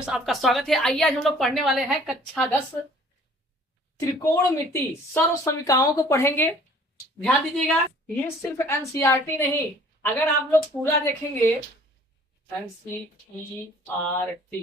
में आपका स्वागत है। आइए आज हम लोग पढ़ने वाले हैं कक्षा 10 त्रिकोणमिति सर्व समीकरणों को पढ़ेंगे। ध्यान दीजिएगा, ये सिर्फ एनसीईआरटी नहीं, अगर आप लोग पूरा देखेंगे एनसीईआरटी,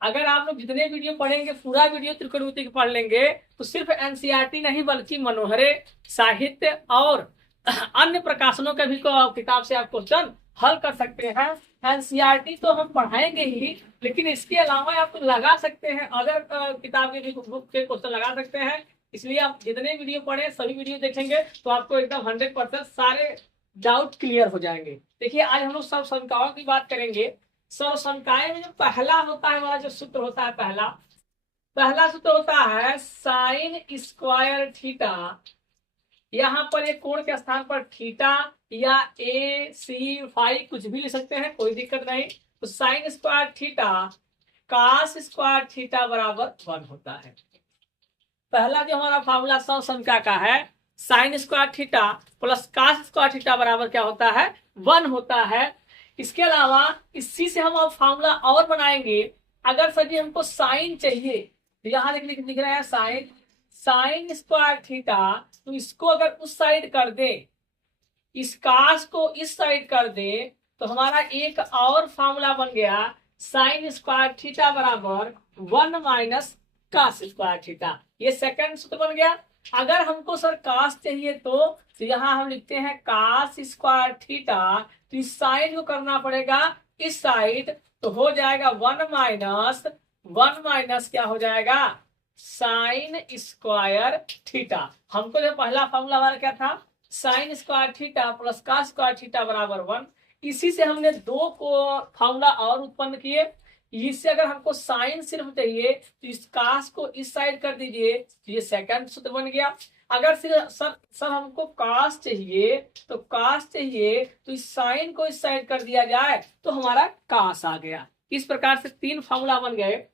अगर आप लोग जितने वीडियो पढ़ेंगे पूरा वीडियो त्रिकोणमिति के पढ़ लेंगे तो सिर्फ एनसीईआरटी नहीं बल्कि मनोहरे, साहित्य और अन्य प्रकाशनों के भी किताब से आप क्वेश्चन हल कर सकते हैं। एनसीईआरटी तो हम पढ़ाएंगे ही, लेकिन इसके अलावा आप लगा सकते हैं, अदर किताब के भी बुक के क्वेश्चन लगा सकते हैं। इसलिए आप जितने वीडियो पढ़े सभी वीडियो देखेंगे तो आपको एकदम 100% सारे डाउट क्लियर हो जाएंगे। देखिए आज हम लोग सर्व संख्याओं की बात करेंगे। सर्व संख्याएं में जो पहला होता है, हमारा जो सूत्र होता है, पहला सूत्र होता है साइन स्क्वायर थीटा। यहाँ पर एक कोण के स्थान पर थीटा या ए सी फाई कुछ भी लिख सकते हैं, कोई दिक्कत नहीं। तो sine square theta cos square theta बराबर 1 होता है। पहला जो हमारा फार्मूला सर्व संख्या का है, sine square theta plus cos square theta बराबर क्या होता है, 1 होता है। इसके अलावा इसी से हम अब फार्मूला और बनाएंगे। अगर सर जी हमको साइन चाहिए तो यहाँ लिख रहे हैं साइन स्क्वायर थीटा, तो इसको अगर उस साइड कर दे, इस कास को इस साइड कर दे, तो हमारा एक और फार्मूला बन गया साइन स्क्वायर थीटा बराबर 1 माइनस कास स्क्वायर थीटा। ये सेकंड सूत्र बन गया। अगर हमको सर कास चाहिए तो यहाँ हम लिखते हैं कास स्क्वायर थीटा, तो इस साइड को करना पड़ेगा इस साइड, तो हो जाएगा 1 माइनस क्या हो जाएगा, साइन स्क्वायर थीटा। हमको जो पहला फार्मूला हमारा क्या था, sine square theta plus cos square theta बराबर 1। इसी से हमने दो को फार्मूला और उत्पन्न किए। इससे अगर हमको साइन सिर्फ चाहिए तो इस कास को इस साइड कर दीजिए, तो ये सेकंड सूत्र बन गया। अगर सर हमको कास चाहिए तो इस साइन को इस साइड कर दिया जाए तो हमारा कास आ गया। इस प्रकार से 3 फार्मूला बन गए।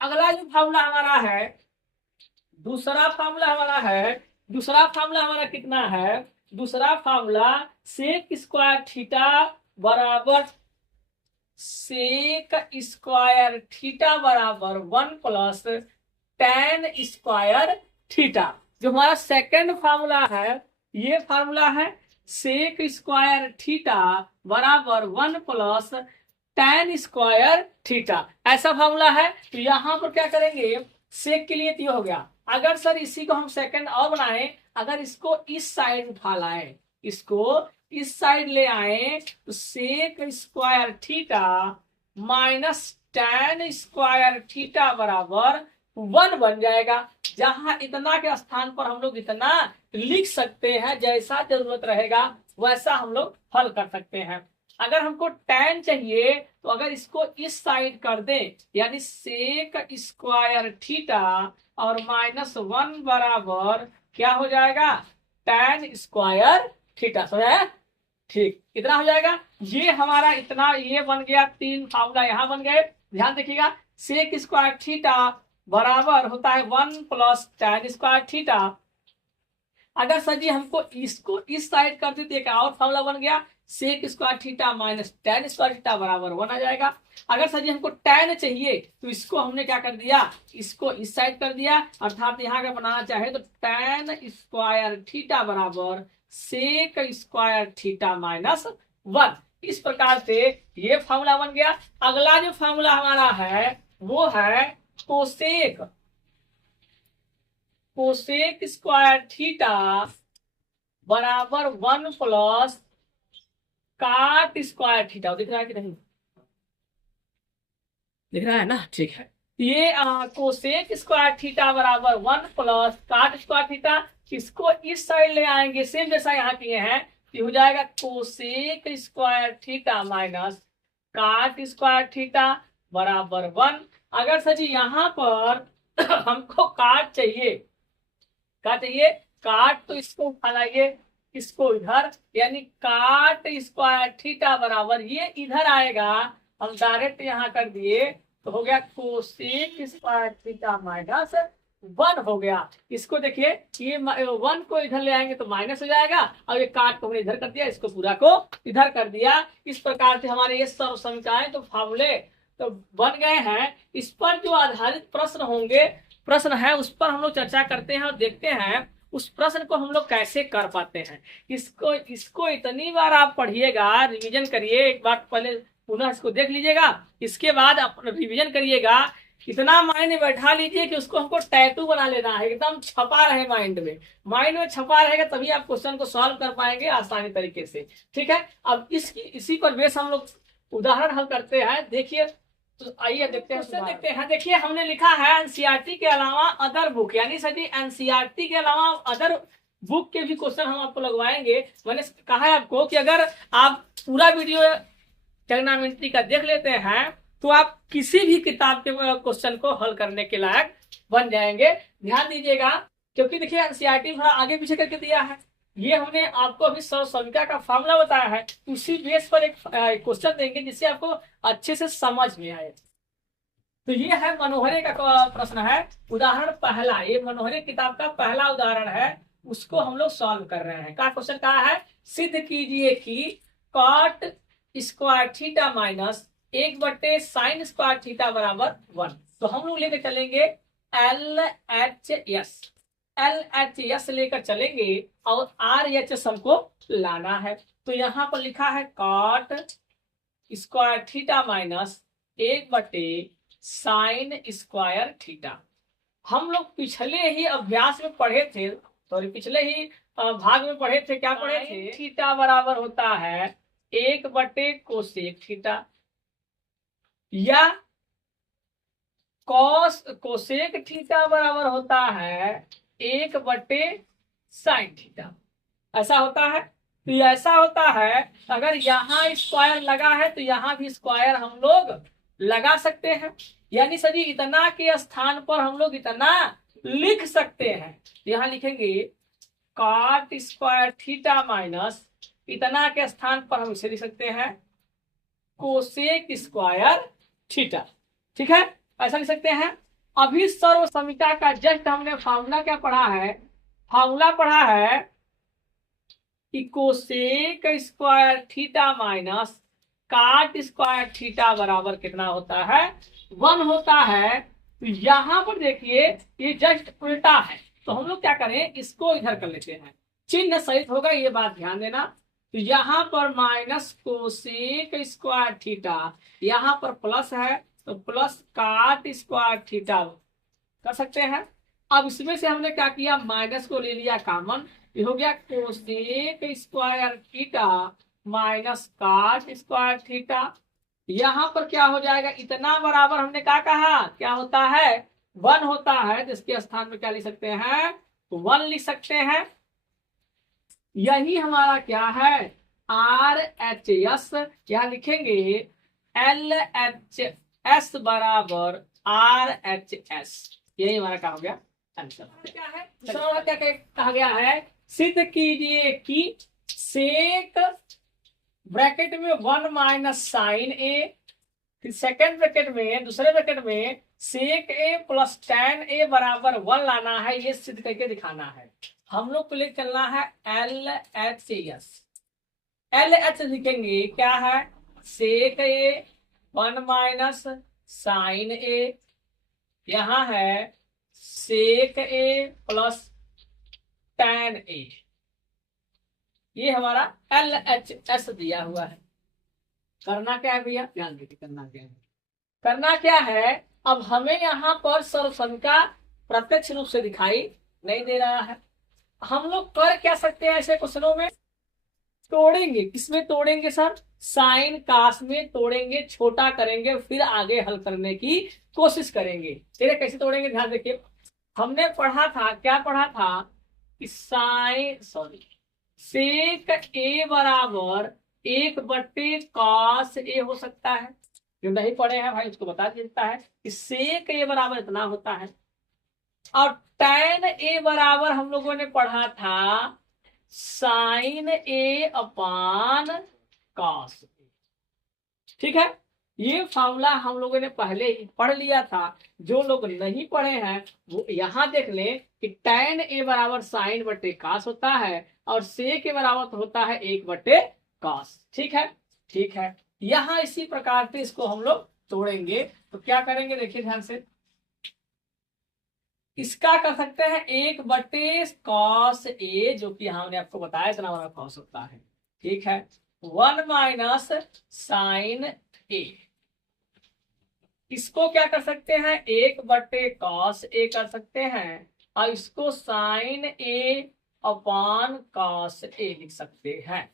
अगला जो फार्मूला हमारा है, दूसरा फार्मूला हमारा कितना है, दूसरा फार्मूला सेक स्क्वायर थीटा बराबर 1 प्लस tan स्क्वायर थीटा। जो हमारा सेकंड फार्मूला है, ये फार्मूला है सेक स्क्वायर थीटा बराबर 1 प्लस tan स्क्वायर थीटा, ऐसा फार्मूला है। तो यहाँ पर क्या करेंगे, सेक के लिए तो हो गया। अगर सर इसी को हम सेकंड और बनाएं, अगर इसको इस साइड उठा लाएं, इसको इस साइड ले आए, तो sec square theta minus tan square theta बराबर 1 बन जाएगा। जहां इतना के स्थान पर हम लोग इतना लिख सकते हैं, जैसा जरूरत रहेगा वैसा हम लोग हल कर सकते हैं। अगर हमको tan चाहिए तो अगर इसको इस साइड कर दें, यानी सेक स्क्वायर थीटा और -1 बराबर क्या हो जाएगा, tan स्क्वायर थीटा। समझ ठीक, इतना हो जाएगा। ये हमारा इतना ये बन गया, 3 फार्मूला यहाँ बन गए। ध्यान देखिएगा, सेक स्क्वायर थीटा बराबर होता है 1 प्लस tan स्क्वायर थीटा। अगर सर जी हमको इसको इस साइड कर देते, एक और फार्मूला बन गया sec square theta minus tan square theta बराबर 1 आ जाएगा। अगर सर जी हमको tan चाहिए तो इसको हमने क्या कर दिया, इसको इस साइड कर दिया, अर्थात यहाँ का बनाना चाहे तो tan स्क्वायर थीटा बराबर सेक स्क्वायर थीटा माइनस 1। इस प्रकार से ये फार्मूला बन गया। अगला जो फार्मूला हमारा है वो है कोसेक स्क्वायर थीटा बराबर 1 प्लस काट स्क्वायर थीटा। दिख रहा है कि नहीं, दिख रहा है ना, ठीक है। ये कोसेक स्क्वायर थीटा बराबर 1 प्लस काट स्क्वायर थीटा, इसको इस साइड ले आएंगे, सेम जैसा यहाँ किए हैं, ये हो जाएगा कोसेक स्क्वायर थीटा माइनस काट स्क्वायर थीटा बराबर 1। अगर सर जी यहाँ पर हमको काट चाहिए, काट तो इसको उठा लाइए, इसको इधर, यानी काट स्क्वायर थीटा बराबर ये इधर आएगा, हम डायरेक्ट यहाँ कर दिए तो हो गया कोसेक स्क्वायर थीटा माइनस 1 हो गया। इसको देखिए, ये 1 को इधर ले आएंगे तो माइनस हो जाएगा, और ये काट को हमने इधर कर दिया, इसको पूरा को इधर कर दिया। इस प्रकार से हमारे ये सर्व समीकरण तो फार्मूले तो बन गए हैं। इस पर जो आधारित प्रश्न होंगे, प्रश्न है, उस पर हम लोग चर्चा करते हैं और देखते हैं उस प्रश्न को हम लोग कैसे कर पाते हैं। इसको इसको इतनी बार आप पढ़िएगा, रिवीजन करिए, एक बार पहले पुनः इसको देख लीजिएगा, इसके बाद अपना रिवीजन करिएगा, इतना माइंड में बैठा लीजिए कि उसको हमको टैटू बना लेना है, एकदम छपा रहे माइंड में छपा रहेगा, तभी आप क्वेश्चन को सॉल्व कर पाएंगे आसानी तरीके से। ठीक है, अब इसी पर बेस हम लोग उदाहरण हल करते हैं। देखिए, तो आइए देखते हैं। देखिए, हमने लिखा है एनसीईआरटी के अलावा अदर बुक, यानी सभी एनसीईआरटी के अलावा अदर बुक के भी क्वेश्चन हम आपको लगवाएंगे। मैंने कहा है आपको कि अगर आप पूरा वीडियो ट्रिग्नोमेट्री का देख लेते हैं तो आप किसी भी किताब के क्वेश्चन को हल करने के लायक बन जाएंगे। ध्यान दीजिएगा, क्योंकि देखिए एनसीईआरटी थोड़ा आगे पीछे करके दिया है। ये हमने आपको अभी सरसंख्या का फॉर्मूला बताया है, उसी बेस पर एक क्वेश्चन देंगे जिससे आपको अच्छे से समझ में आए। तो ये है मनोहरे का प्रश्न है, उदाहरण पहला। ये मनोहरे किताब का पहला उदाहरण है, उसको हम लोग सॉल्व कर रहे हैं। क्या क्वेश्चन कहा है? सिद्ध कीजिए कि cot square theta minus 1/sin² theta बराबर 1। तो हम लोग लेकर चलेंगे LHS लेकर चलेंगे और RHS हमको लाना है। तो यहाँ पर लिखा है cot square theta minus 1/sin² theta. हम लोग पिछले ही अभ्यास में पढ़े थे, सॉरी पिछले ही भाग में पढ़े थे। क्या पढ़े थे? थीटा बराबर होता है 1/कोसेक थीटा, या कोसेक थीटा बराबर होता है 1/sin थीटा। ऐसा होता है। तो ऐसा होता है, अगर यहाँ स्क्वायर लगा है तो यहाँ भी स्क्वायर हम लोग लगा सकते हैं, यानी सभी इतना के स्थान पर हम लोग इतना लिख सकते हैं। यहाँ लिखेंगे कॉट स्क्वायर थीटा माइनस, इतना के स्थान पर हम इसे लिख सकते हैं कोसेक स्क्वायर थीटा। ठीक है, ऐसा लिख सकते हैं। अभी सर्व समीकरण का जस्ट हमने फार्मूला क्या पढ़ा है? फार्मूला पढ़ा है कि cosec square theta minus cot square theta बराबर कितना होता है? 1 होता है। तो यहाँ पर देखिए ये जस्ट उल्टा है, तो हम लोग क्या करें, इसको इधर कर लेते हैं, चिन्ह सहित होगा, ये बात ध्यान देना। तो यहाँ पर माइनस कोसेक स्क्वायर थीटा, यहाँ पर प्लस है तो प्लस कॉट स्क्वायर थीटा कर सकते हैं। अब इसमें से हमने क्या किया, माइनस को ले लिया कॉमन, ये हो गया cosec square theta minus cot square theta. यहाँ पर क्या हो जाएगा, इतना बराबर हमने क्या कहा, क्या होता है? 1 होता है। तो इसके स्थान में क्या लिख सकते हैं? 1 लिख सकते हैं। यही हमारा क्या है? RHS, यहाँ लिखेंगे LHS बराबर RHS। यही हमारा क्या हो गया आंसर। क्या है दूसरा, क्या कहा गया है? सिद्ध कीजिए कि सेक ब्रैकेट में 1 माइनस साइन ए, फिर सेकेंड ब्रैकेट में, दूसरे ब्रैकेट में सेक ए प्लस tan ए बराबर 1 लाना है। ये सिद्ध करके दिखाना है। हम लोग को ले चलना है LHS। LH लिखेंगे क्या है? सेक ए 1 माइनस साइन ए, यहाँ है सेक ए प्लस tan ए। ये हमारा LHS दिया हुआ है। करना क्या है भैया? ध्यान दीजिए, करना क्या है? अब हमें यहाँ पर सर्वसंख्या प्रत्यक्ष रूप से दिखाई नहीं दे रहा है। हम लोग कर क्या सकते हैं ऐसे क्वेश्चनों में? तोड़ेंगे। किसमें तोड़ेंगे सर? साइन कास में तोड़ेंगे, छोटा करेंगे, फिर आगे हल करने की कोशिश करेंगे। तेरे कैसे तोड़ेंगे? ध्यान देखिए, हमने पढ़ा था, क्या पढ़ा था कि सेक ए बराबर 1/cos ए हो सकता है। जो नहीं पढ़े हैं भाई उसको बता देता है कि सेक ए बराबर इतना होता है। और tan ए बराबर हम लोगों ने पढ़ा था साइन ए अपान कॉस। ठीक है, ये फॉर्मूला हम लोगों ने पहले ही पढ़ लिया था। जो लोग नहीं पढ़े हैं वो यहाँ देख लें कि tan ए बराबर साइन बटे कॉस होता है और सेक के बराबर होता है 1/cos। ठीक है, ठीक है। यहाँ इसी प्रकार से इसको हम लोग तोड़ेंगे तो क्या करेंगे, देखिए ध्यान से। इसका कर सकते हैं 1/cos A, जो कि हमने आपको बताया इतना बड़ा कॉस होता है, ठीक है। 1 - sin A, इसको क्या कर सकते हैं, 1/cos A कर सकते हैं, और इसको sin A/cos A लिख सकते हैं,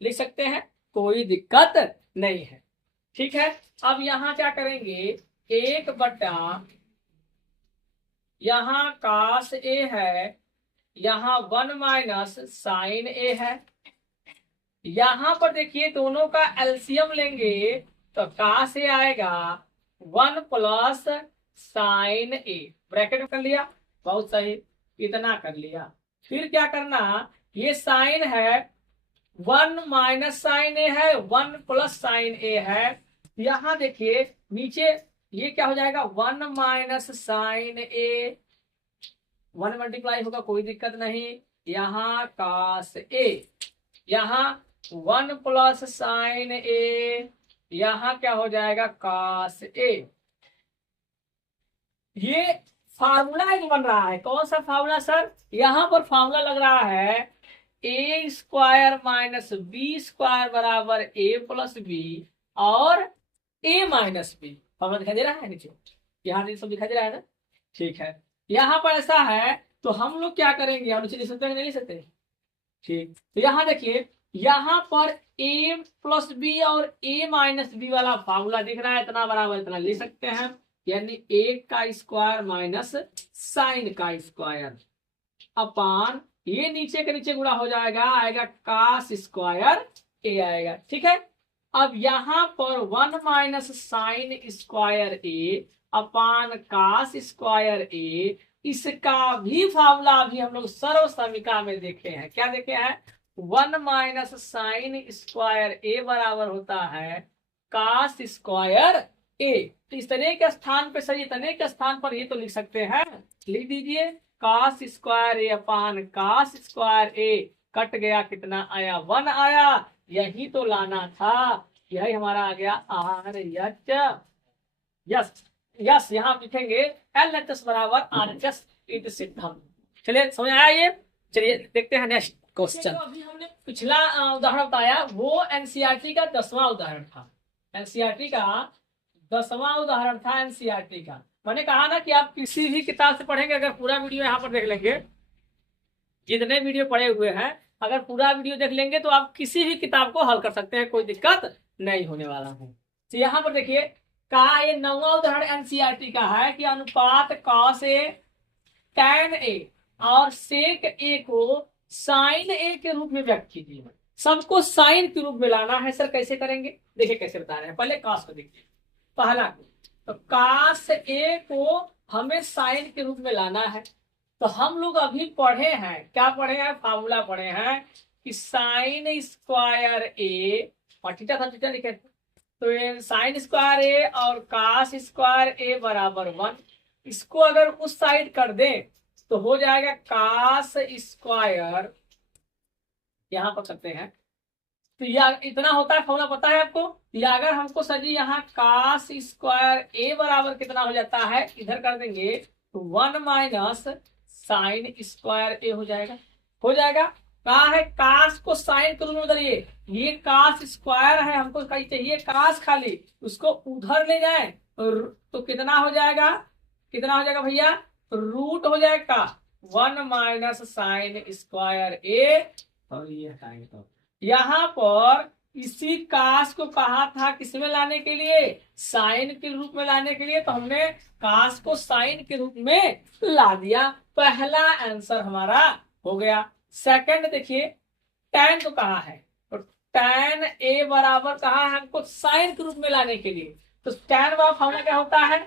लिख सकते हैं, कोई दिक्कत नहीं है, ठीक है। अब यहां क्या करेंगे, 1/, यहां cos A है, यहां 1 - sin A है। यहां पर देखिए दोनों का एलसीएम लेंगे तो cos A आएगा 1 + sin A, ब्रैकेट में कर लिया, बहुत सही, इतना कर लिया। फिर क्या करना, ये साइन है, 1 - sin A है, 1 + sin A है। यहां देखिए नीचे ये क्या हो जाएगा, 1 - sin A, 1 मल्टीप्लाई होगा, कोई दिक्कत नहीं। यहाँ cos A, यहाँ 1 + sin A, यहाँ क्या हो जाएगा cos A। ये फार्मूला एक बन रहा है, कौन सा फार्मूला सर, यहाँ पर फार्मूला लग रहा है A² - B² बराबर A + B और A - B। फार्मूला दिखाई दे रहा है नीचे, यहाँ सब दिखाई दे रहा है ना, ठीक है। यहाँ पर ऐसा है तो हम लोग क्या करेंगे, हम नीचे लिख सकते हैं नहीं लिख सकते, ठीक। तो यहाँ देखिए, यहाँ पर A + B और A - B वाला फार्मूला दिख रहा है, इतना बराबर इतना लिख सकते हैं, यानी 1² - sin का स्क्वायर अपान ये नीचे के नीचे गुणा हो जाएगा, आएगा cos² A आएगा, ठीक है। अब यहाँ पर 1 - sin² A upon cos² A, इसका भी फार्मूला भी हम लोग सर्व समीकरण में देखे हैं, क्या देखे हैं, 1 - sin² A बराबर होता है cos² A। तो इस तरह के स्थान पे सही, इतने के स्थान पर ये तो लिख सकते हैं, लिख दीजिए cos² A upon cos² A, cut गया, कितना आया, 1 आया, यही तो लाना था, यही हमारा आ गया RHS, यस यस, यहाँ लिखेंगे LHS बराबर RHS इत सिद्धम। चलिए समझ आया ये, चलिए देखते हैं नेक्स्ट क्वेश्चन। अभी हमने पिछला उदाहरण बताया, वो एनसीईआरटी का 10वां उदाहरण था, एनसीईआरटी का 10वां उदाहरण था एनसीईआरटी का। मैंने कहा ना कि आप किसी भी किताब से पढ़ेंगे, अगर पूरा वीडियो यहाँ पर देख लेंगे, जितने वीडियो पढ़े हुए हैं, अगर पूरा वीडियो देख लेंगे तो आप किसी भी किताब को हल कर सकते हैं, कोई दिक्कत नहीं होने वाला है। तो यहाँ पर देखिए ये 9वां उदाहरण एनसीईआरटी का है कि अनुपात cos A tan A और sec A को sin A के रूप में व्यक्त कीजिए। सबको साइन के रूप में लाना है सर, कैसे करेंगे, देखिए कैसे बता रहे हैं, पहले cos को देखिए, पहला तो cos A को हमें साइन के रूप में लाना है। तो हम लोग अभी पढ़े हैं, क्या पढ़े हैं, फार्मूला पढ़े हैं कि sin² A और थीटा था, थीटा लिखे, तो sin² A और cos² A बराबर 1, इसको अगर उस साइड कर दें तो हो जाएगा cos², यहां पर करते हैं तो यह इतना होता है, फॉर्मूला पता है आपको, या अगर हमको सर जी यहाँ cos² A बराबर कितना हो जाता है, इधर कर देंगे तो 1 - sin² A हो जाएगा, हो जाएगा। कहा है कास को साइन के रूप में बदलिए, ये cos² है, हमको चाहिए cos खाली, उसको उधर ले जाए तो कितना हो जाएगा, कितना हो जाएगा भैया, रूट हो जाएगा 1 - sin² A, और ये हटाएंगे तो यहाँ पर इसी कास को कहा था किसमें लाने के लिए, साइन के रूप में लाने के लिए, तो हमने कास को साइन के रूप में ला दिया, पहला आंसर हमारा हो गया। सेकंड देखिए, tan को कहा है, तो tan A बराबर कहा है हमको साइन के रूप में लाने के लिए, तो tan का फॉर्मूला क्या होता है,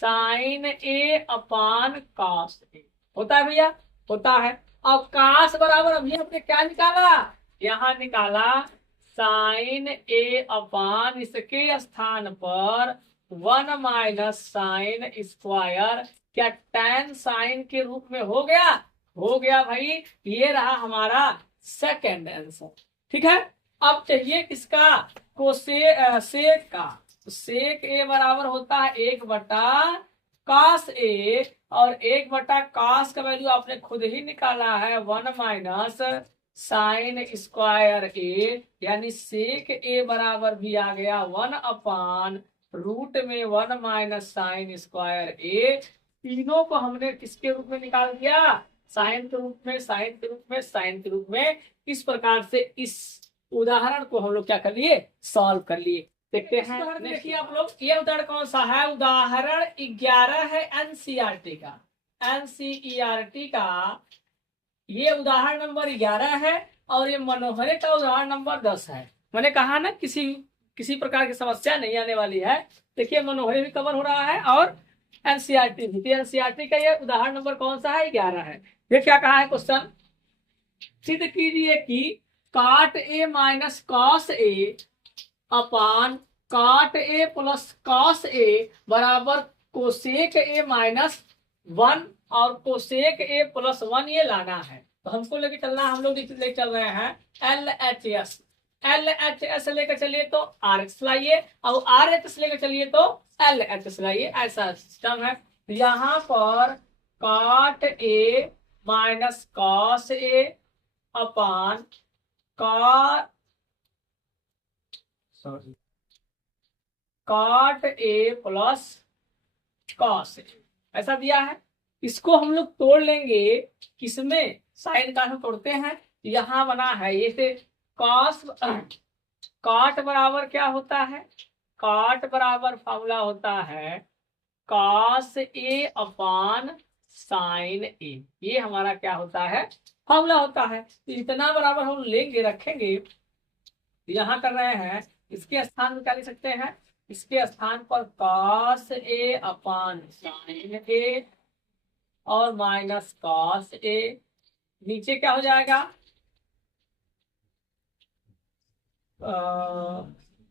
sin A upon cos A होता है भैया, होता है। अब cos बराबर अभी हमने क्या निकाला, यहाँ निकाला sin A अपान इसके स्थान पर 1 - sin², क्या tan sin के रूप में हो गया, हो गया भाई, ये रहा हमारा सेकंड आंसर, ठीक है। अब चाहिए किसका, सेक का, तो सेक ए बराबर होता है 1/cos a, और 1/cos का वैल्यू आपने खुद ही निकाला है 1 - साइन स्क्वायर ए, यानी सेक ए बराबर भी आ गया 1/रूट में 1 - साइन स्क्वायर ए। तीनों को हमने किसके रूप में निकाल दिया, साइन के रूप में, साइन के रूप में, साइन के रूप में। इस प्रकार से इस उदाहरण को हम लोग क्या कर लिए, सॉल्व कर लिए। देखते हैं, देखिए आप लोग, ये उदाहरण कौन सा है, उदाहरण 11 है एनसीईआरटी का। एनसीईआरटी का ये उदाहरण नंबर 11 है, और ये मनोहरे का उदाहरण नंबर 10 है। मैंने कहा ना किसी प्रकार की समस्या नहीं आने वाली है। देखिए मनोहरे भी कवर हो रहा है और एनसीईआरटी भी। एनसीईआरटी का ये उदाहरण नंबर कौन सा है, 11 है। ये क्या कहा है क्वेश्चन, सिद्ध कीजिए कि cot a minus cos a upon cot a plus cos a बराबर कोसेक a माइनस 1 और कोसेक a प्लस 1 ये लाना है। तो हमको लेके चलना, हम लोग लेके चल रहे हैं LHS। LHS लेकर चलिए तो RHS लाइए, और RHS लेकर चलिए तो LHS लाइए, ऐसा सिस्टम है। यहाँ पर cot a minus cos a upon cot a plus cos a ऐसा दिया है। इसको हम लोग तोड़ लेंगे, किसमें, साइन का हम तोड़ते हैं। यहाँ बना है ये से cos, cot बराबर क्या होता है, cot बराबर फॉर्मूला होता है cos a upon sign a। ये हमारा क्या होता है, फॉर्मूला होता है। तो इतना बराबर हम लेंगे, रखेंगे, यहाँ कर रहे हैं। इसके स्थान में क्या लिख सकते हैं, इसके स्थान पर cos a upon sign a और माइनस cos a। नीचे क्या हो जाएगा,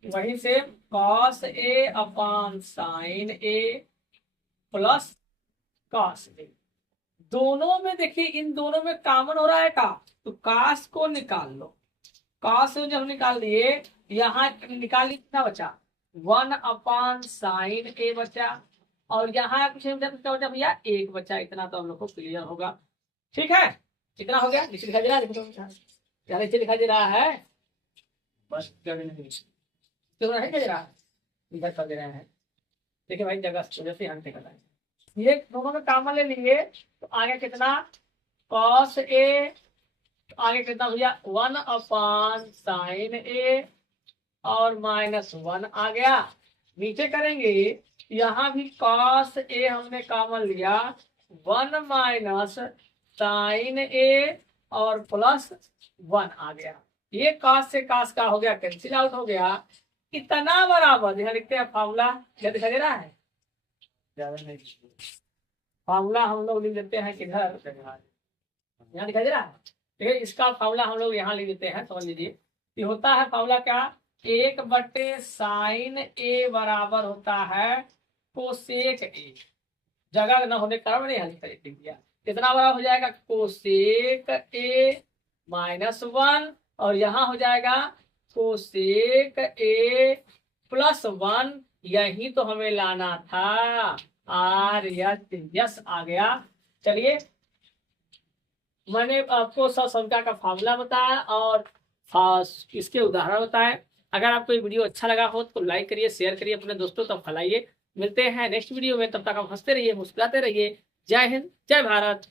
वहीं से cos a upon sign a plus cos a। दोनों में देखिए, इन दोनों में कॉमन हो रहा है का, तो cos को निकाल लो। cos को जब निकाल दिए, यहाँ निकाल ली, कितना बचा, 1 / साइन a बचा, और यहाँ कुछ बचा भैया 1 बचा। इतना तो हम लोग को क्लियर होगा, ठीक है। इतना हो गया, नीचे दिखाई दे रहा है, नीचे दिखाई दे रहा है, बस नहीं दे रहा है, इधर कर दे रहे हैं। देखिए भाई, जगह वजह से यहाँ निकल रहा है। ये दोनों में कॉमन ले लेंगे तो आगे कितना, cos a, आगे कितना भैया 1 / साइन a और माइनस 1 आ गया। नीचे करेंगे, यहाँ भी cos a हमने कॉमन लिया, 1 - साइन a और प्लस 1 आ गया। ये cos से cos का हो गया, कैंसिल आउट हो गया। इतना बराबर, यहाँ लिखते हैं फॉर्मूला, क्या दिखाई दे रहा है, ज्यादा नहीं, फॉर्मूला हम लोग लिख देते हैं किधर, यहाँ दिखाई दे रहा है। ठीक है, इसका फॉर्मूला हम लोग यहाँ लिख देते हैं, समझ लीजिए। ये होता है फॉर्मूला क्या, 1/साइन a बराबर होता है कोसेक a। जगह न होने के कारण मैंने यहाँ लिख दिया। कितना बराबर हो जाएगा, कोसेक a माइनस 1, और यहाँ हो जाएगा कोसेक a प्लस 1। यही तो हमें लाना था, RHS आ गया। चलिए, मैंने आपको संख्या का फार्मूला बताया और इसके उदाहरण बताए। अगर आपको ये वीडियो अच्छा लगा हो तो लाइक करिए, शेयर करिए अपने दोस्तों तक फैलाइए। मिलते हैं नेक्स्ट वीडियो में, तब तक आप हंसते रहिए, मुस्कुराते रहिए। जय हिंद, जय भारत।